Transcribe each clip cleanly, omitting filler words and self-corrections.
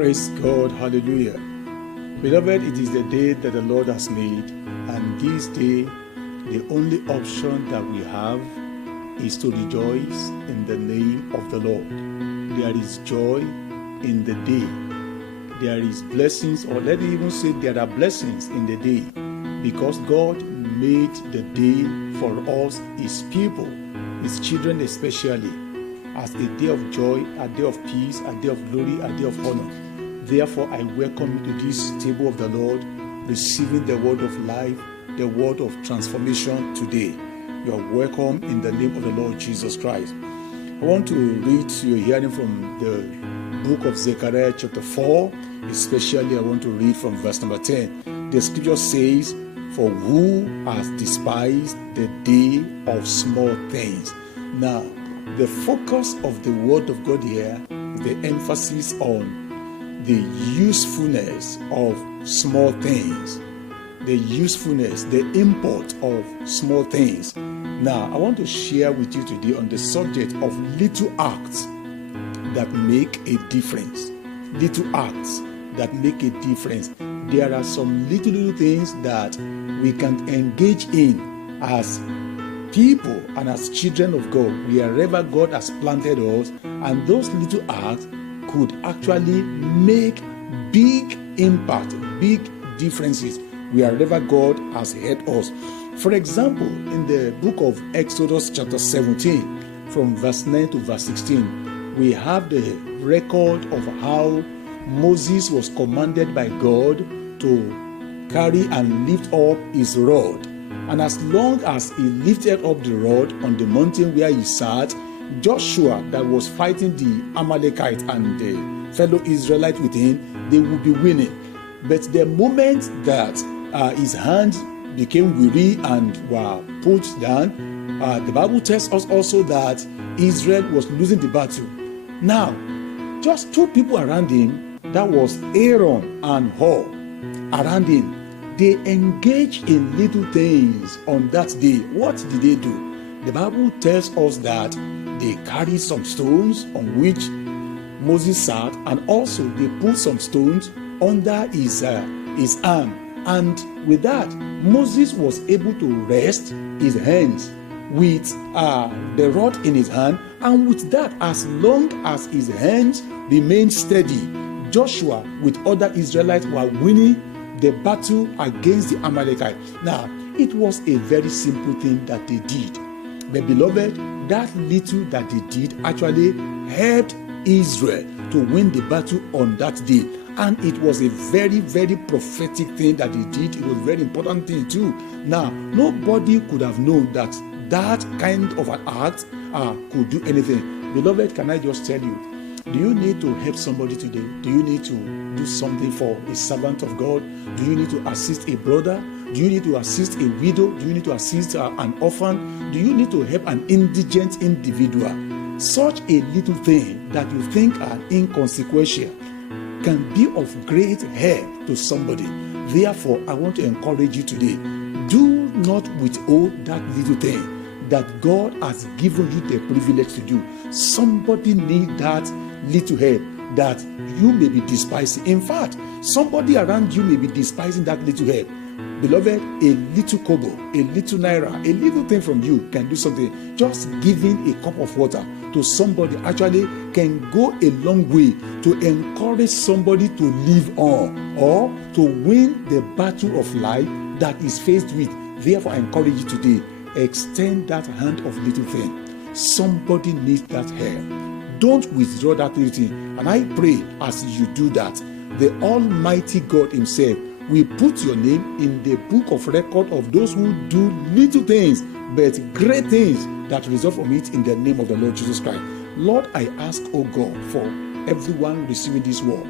Praise God, hallelujah. Beloved, it is the day that the Lord has made, and this day, the only option that we have is to rejoice in the name of the Lord. There is joy in the day. There is blessings, or let me even say there are blessings in the day, because God made the day for us, His people, His children especially, as a day of joy, a day of peace, a day of glory, a day of honor. Therefore, I welcome you to this table of the Lord, receiving the word of life, the word of transformation today. You are welcome in the name of the Lord Jesus Christ. I want to read to you hearing from the book of Zechariah chapter 4, especially I want to read from verse number 10. The scripture says, "For who has despised the day of small things?" Now, the focus of the word of God here is the emphasis on the usefulness of small things. The usefulness, the import of small things. Now, I want to share with you today on the subject of little acts that make a difference. Little acts that make a difference. There are some little things that we can engage in as people and as children of God, wherever God has planted us, and those little acts could actually make big impact, big differences wherever God has led us. For example, in the book of Exodus chapter 17, from verse 9 to verse 16, we have the record of how Moses was commanded by God to carry and lift up his rod. And as long as he lifted up the rod on the mountain where he sat, Joshua, that was fighting the Amalekite and the fellow Israelite with him, they would be winning. But the moment that his hands became weary and were put down, the Bible tells us also that Israel was losing the battle. Now, just two people around him, that was Aaron and Hur, around him, they engaged in little things on that day. What did they do? The Bible tells us that they carried some stones on which Moses sat, and also they put some stones under his arm. And with that, Moses was able to rest his hands with the rod in his hand. And with that, as long as his hands remained steady, Joshua with other Israelites were winning the battle against the Amalekite. Now, it was a very simple thing that they did. But beloved, that little that they did actually helped Israel to win the battle on that day. And it was a very, very prophetic thing that they did. It was a very important thing too. Now, nobody could have known that that kind of an act could do anything. Beloved, can I just tell you, do you need to help somebody today? Do you need to do something for a servant of God? Do you need to assist a brother? Do you need to assist a widow? Do you need to assist an orphan? Do you need to help an indigent individual? Such a little thing that you think are inconsequential can be of great help to somebody. Therefore, I want to encourage you today. Do not withhold that little thing that God has given you the privilege to do. Somebody needs that little help that you may be despising. In fact, somebody around you may be despising that little help. Beloved, a little kobo, a little naira, a little thing from you can do something. Just giving a cup of water to somebody actually can go a long way to encourage somebody to live on or to win the battle of life that is faced with. Therefore, I encourage you today, extend that hand of little thing. Somebody needs that help. Don't withdraw that little thing. And I pray as you do that, the Almighty God Himself will put your name in the book of record of those who do little things, but great things that result from it in the name of the Lord Jesus Christ. Lord, I ask, oh God, for everyone receiving this word.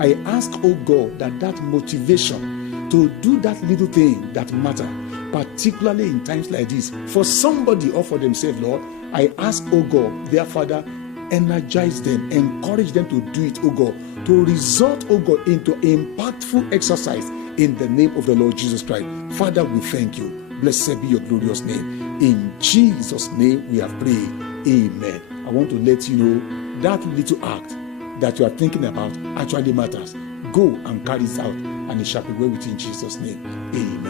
I ask, oh God, that motivation to do that little thing that matter, particularly in times like this, for somebody or for themselves, Lord, I ask, oh God, their Father, energize them, encourage them to do it, oh God, to result, oh God, into impactful exercise in the name of the Lord Jesus Christ. Father, we thank you. Blessed be your glorious name. In Jesus' name we have prayed. Amen. I want to let you know that little act that you are thinking about actually matters. Go and carry it out, and it shall be well with you in Jesus' name. Amen.